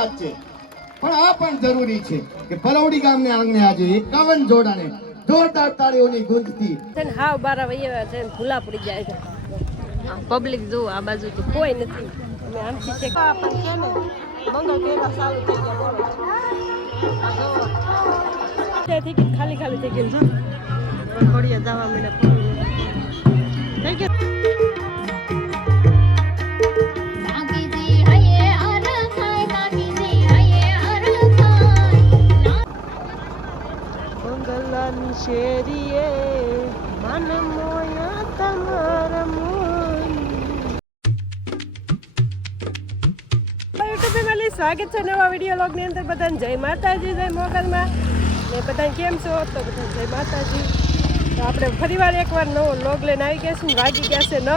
છે પણ આ પણ જરૂરી છે કે પરવડી ગામને આંગણે આજે 51 જોડાને જોરદાર તાળીઓની ગુંજથી હાવ 12 વાગ્યા છે ભૂલા પડી જાય છે પબ્લિક જો આ બાજુ તો કોઈ નથી અમે આમથી છે પણ છે ને મંગળ કેવા ચાલુ થઈ ગયા બોલો તેથી કે ખાલી ખાલી થઈ ગયું છે ખોડિયા જવા મળે થઈ ગયું મંગલાની શેરીએ મન મોયા તમારા મોન યુટ્યુબ ફેમિલી સ્વાગત છે નવા વિડીયો લોગની અંદર બધાને જય માતાજી જય મોગલમાં ને બધાને કેમ છો તો બધાને જય માતાજી તો આપણે ફરીવાર એકવાર નવો લોગ લઈને આવી ગયા છીએ વાગી ગયા છે 9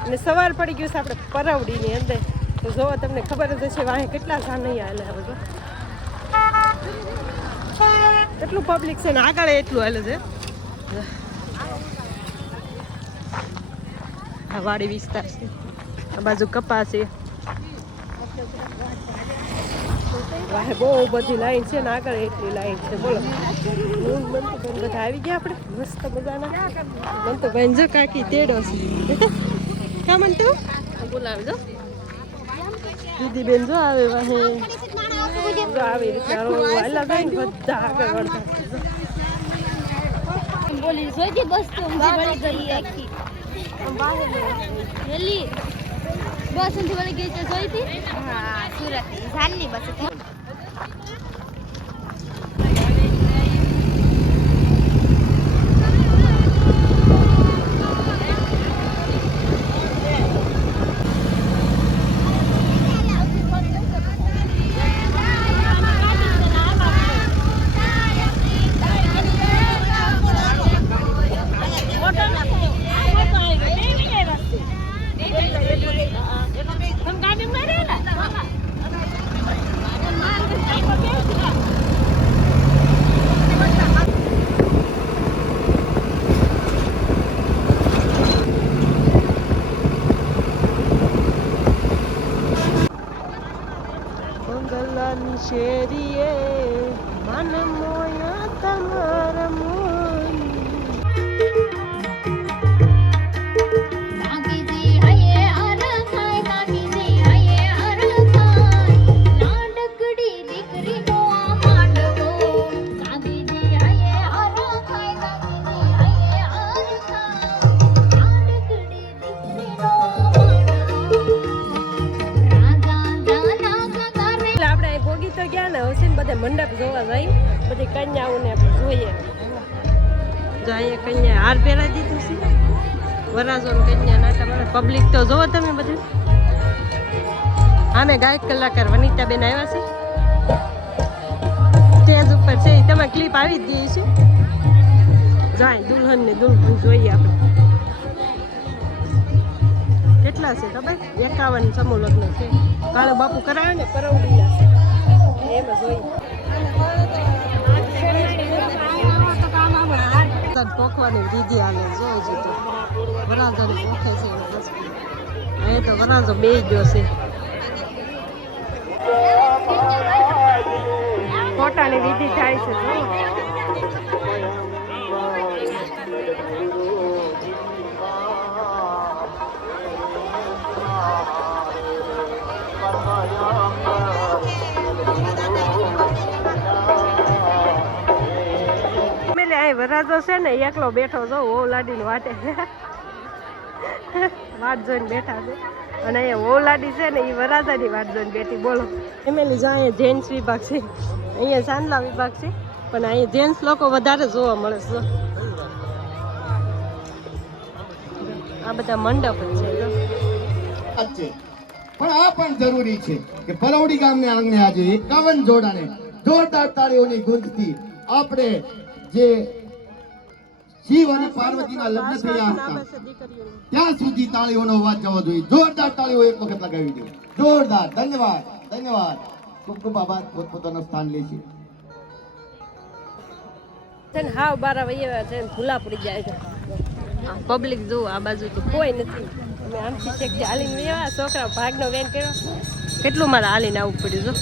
અને સવાર પડી ગયું છે આપણે પરવડીની અંદર તો જો તમને ખબર જ હશે વાહે કેટલા સાનૈયા હાલે આ બધું એટલું પબ્લિક છે ને આગળ એટલું હાલે છે આ વાડી વિસ્તાર છે આ બાજુ કપા છે વાહે બહુ બધી લાઈન છે ને આગળ એટલી લાઈન છે બોલો મંતુભાઈ બધા આવી ગયા આપણે મસ્ત મજાના મંતુભાઈ જો કાકી તેડો છે કા મંતુ બોલાવજો દીદી બેન જો આવે વાહે જો આવી રીતના વાલા જાય ને બધા આગળ વળતા બોલી જોઈતી બસ તો વળી ગઈ આખી હેલી બસ થી વળી ગઈ તો જોઈતી હા સુરત જાનની બસ મંગલાની શેરીએ મન મોયા તમારા મોન મંડપ જોવા જાય બધી કન્યાઓને આપણે જોઈએ જો અહીંયા કન્યા હાર પહેરાવી દીધું છે વરાજો કન્યા ના તમારે પબ્લિક તો જોવો તમે બધું આમે ગાયક કલાકાર વનિતાબેન આવ્યા છે સ્ટેજ ઉપર છે તમે ક્લિપ આવી જ ગઈ છે જાય દુલ્હન ને દુલ્હન જોઈએ આપણે કેટલા છે ખબર 51 સમૂહ લગ્ન છે કાળો બાપુ કરાવે ને પરવડીના છે એમ જોઈએ પોખવાની દીદી હાલે જોઈ તો વરાજાને પોખે છે અહીં તો વરાજો બે ગયો છે ફોટાની વિધિ થાય છે વરાજો છે ને એકલો બેઠો જો ઓલાડીને વાટે વાટ જોઈને બેઠા છે અને અહીંયા ઓલાડી છે ને એ વરાજાની વાટ જોઈને બેઠી બોલો ફેમિલી જો અહીંયા જેન્ટ્સ વિભાગ છે અહીંયા ચાંદલા વિભાગ છે પણ અહીંયા જેન્ટ્સ લોકો વધારે જોવા મળે છે આ બધા મંડપ જ છે પણ આ પણ જરૂરી છે કે પરવડી ગામને આંગણે આજે 51 જોડાને જોરદાર તાળીઓની ગુંજથી આપણે જે શિવ અને પાર્વતીના લગ્ન થયા હતા ત્યાં સુધી તાળીઓનો અવાજ જવો જોઈએ જોરદાર તાળીઓ એક વખત લગાવી દો જોરદાર ધન્યવાદ ધન્યવાદ ખૂબ ખૂબ આભાર પોતપોતાનું સ્થાન લે છે હાવ 12 વાગ્યા છે ભૂલા પડી જાય છે પબ્લિક જો આ બાજુ તો કોઈ નથી અમે આમથી શેક હાલીને આવ્યા છોકરા ભાગનો વેન કર્યો કેટલું મારે હાલીને આવવું પડ્યું જો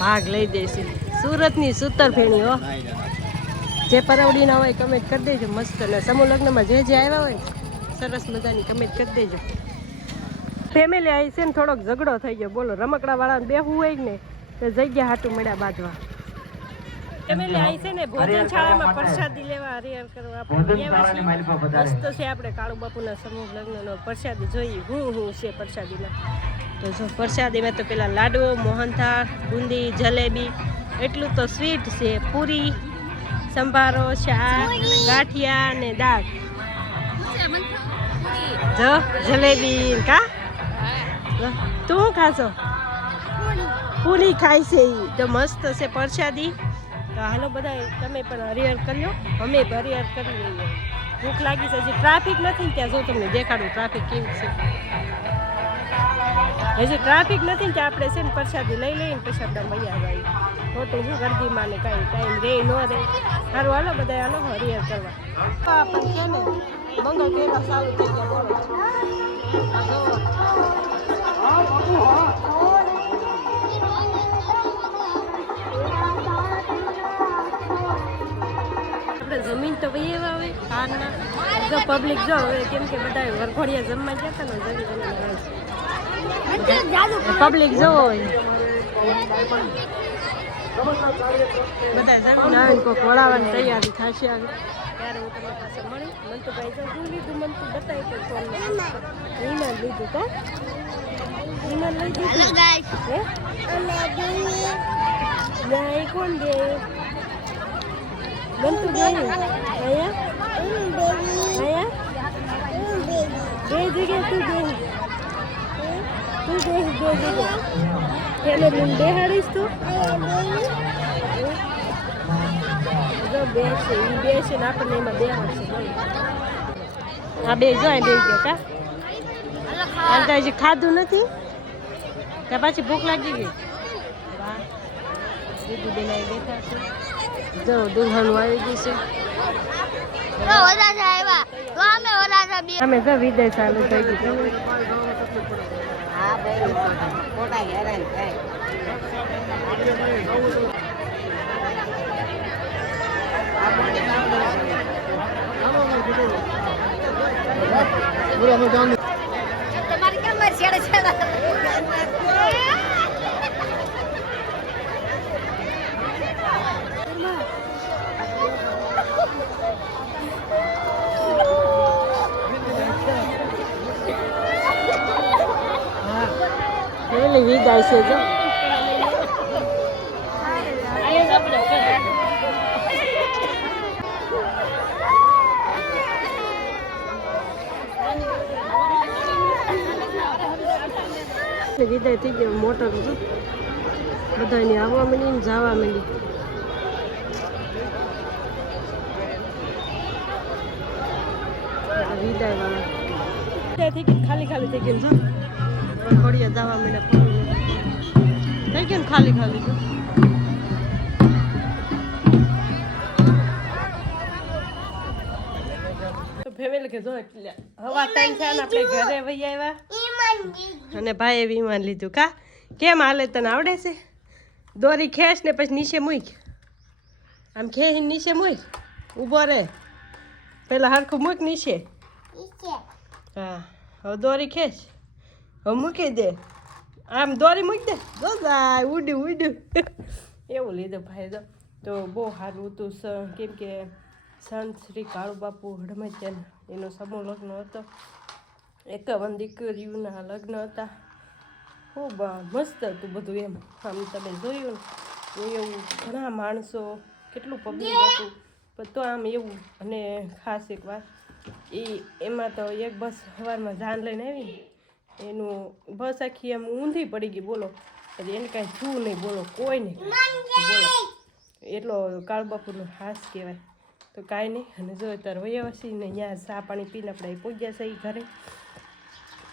ભાગ લઈ દેશે. સુરતની સૂતર ફેણી હો. જે પરવડી ના હોય કમેન્ટ કરી દેજો મસ્ત. ને સમૂહ લગ્નમાં જે આવ્યા હોય સરસ મજાની કમેન્ટ કરી દેજો. ફેમિલી આવી છે ને થોડોક ઝઘડો થઈ ગયો બોલો. રમકડા વાળાને બેહવું હોય ને તો જગ્યા હાટું મળ્યા બાજવા. ફેમિલી આવી છે ને ભોજન શાળામાં પ્રસાદી લેવા હરિહર કરવા મસ્ત છે. આપણે કાળુ બાપુના સમૂહ લગ્નનો પ્રસાદી જોઈએ હું છે પ્રસાદીમાં. તો જો પ્રસાદીમાં તો પેલા લાડવો, મોહનથાળ, બુંદી, જલેબી, એટલું તો સ્વીટ છે. પૂરી, સંભારો, શાક, ગાંઠિયા ને દાળ. જો જલેબી કા તું ખાશો? પૂરી ખાય છે ઈ. તો મસ્ત છે પ્રસાદી. તો હાલો બધા તમે પણ હરિહર કરી લો, અમે હરિહર કરી લઈએ. ભૂખ લાગી છે. હજી ટ્રાફિક નથી ત્યાં જો તમને દેખાડું ટ્રાફિક કેવું છે. હજી ટ્રાફિક નથી ત્યાં આપણે છે ને પ્રસાદી લઈ લઈને પછી આપણે મૈયા ભાઈ ખોટું હું ગરદીમાં ને કાંઈ ટાઈમ રે ન રહે. સારું હાલો બધા હાલો હરિહર કરવા. પણ છે ને મંગળ કેવા સારું થઈ ગયા બોલો. આપણે જમીન તો વહી આવે કારના જો પબ્લિક જો હવે કેમ કે બધા વરઘોડિયા જમવા ગયા હતા ને પબ્લિક જો બધા જમીન આવે કોઈક વળાવવાની તૈયારી થશે આગળ ત્યારે હું તમને પાસે મળી. મંતુભાઈ જો શું લીધું મંતુ બતાવી તો ફોન વિમાન લીધું કા વિમાન લઈ દીધું હે એ કોણ દે મંતુ દે આયા બે જગ્યાએ તું દે ફેમિલી બેહાડીશ તું જો બે છે એ બે છે ને આપણને એમાં બેહાડશે. આ બે જો બે ગયા કા અને તો હજી ખાધું નથી ત્યાં પાછી ભૂખ લાગી ગઈ. વાહ દીદી બેના બેઠા છે. જો દુલ્હન આવી ગઈ છે. અમે તો વિદાય ચાલુ થઈ ગયું. તમારી કેમ છેડે છેડા વિદાય છે જો વિદાય થઈ ગયો. મોટર બધાની આવવા માંડી ને જવા માંડી. વિદાય વાળા વિદાય થઈ ગઈ. ખાલી ખાલી થઈ ગયું જો ખોડિયા જવા માંડ્યા થઈ ગયું ને ખાલી ખાલી જો. તો ફેમિલી કે જો એટલે હવા ટાઈમ છે ને આપણે ઘરે વહી આવ્યા અને ભાઈએ વિમાન લીધું કા કેમ હાલે તને આવડે છે? દોરી ખેંચ ને પછી નીચે મૂક આમ ખેંચીને નીચે મૂક ઊભો રહે પેલા હરખું મૂક નીચે. હા હવે દોરી ખેંચ હવે મૂકી દે આમ દોરી મૂકી દે જો જાય ઉડ્યું ઉડ્યું એવું લીધું ભાઈ તો બહુ સારું હતું કેમ કે સંત શ્રી કાળુ બાપુ હડમતિયા એનો સમૂહ લગ્ન હતો. 51 દીકરીઓના લગ્ન હતા. ખૂબ મસ્ત હતું બધું એમ આમ તમે જોયું ને એવું ઘણા માણસો કેટલું પબ્લિક હતું પણ તો આમ એવું. અને ખાસ એક વાત એમાં તો એક બસ સવારમાં જાન લઈને આવી એનું બસ આખી એમ ઊંધી પડી ગઈ બોલો. પછી એને કાંઈ થયું નહીં બોલો કોઈ નહીં બોલો. એટલો કાળુ બાપુનો હાસ કહેવાય. તો કાંઈ નહીં અને જો અત્યારે વયાવસી ને અહીંયા ચા પાણી પીને આપણે પહોંચ્યા છે ઘરે.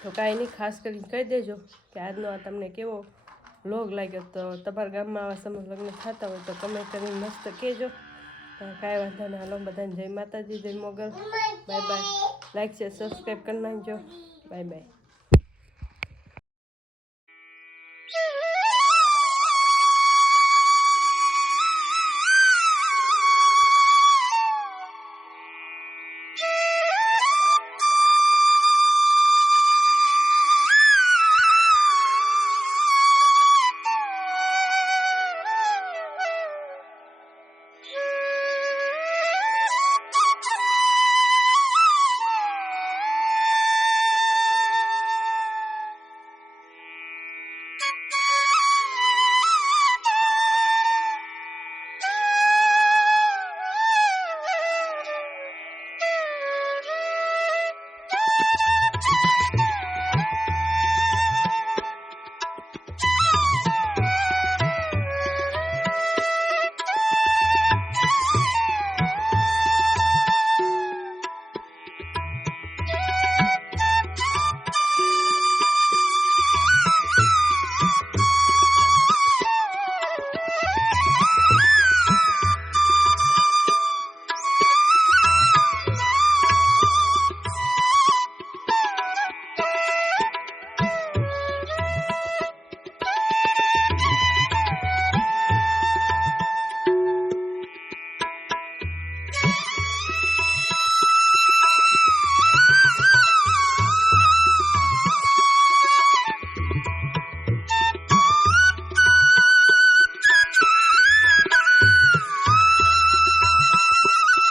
તો કાંઈ નહીં ખાસ કરીને કહી દેજો કે આજનો આ તમને કેવો વ્લોગ લાગ્યો. તો તમારા ગામમાં આવા સમૂહ લગ્ન થતા હોય તો કમેન્ટ કરીને મસ્ત કહેજો. કાંઈ વાંધો નહીં. હાલો બધાને જય માતાજી, જય મોગલ. Bye bye. લાઈક છે સબસ્ક્રાઈબ કરી નાખજો. Bye by.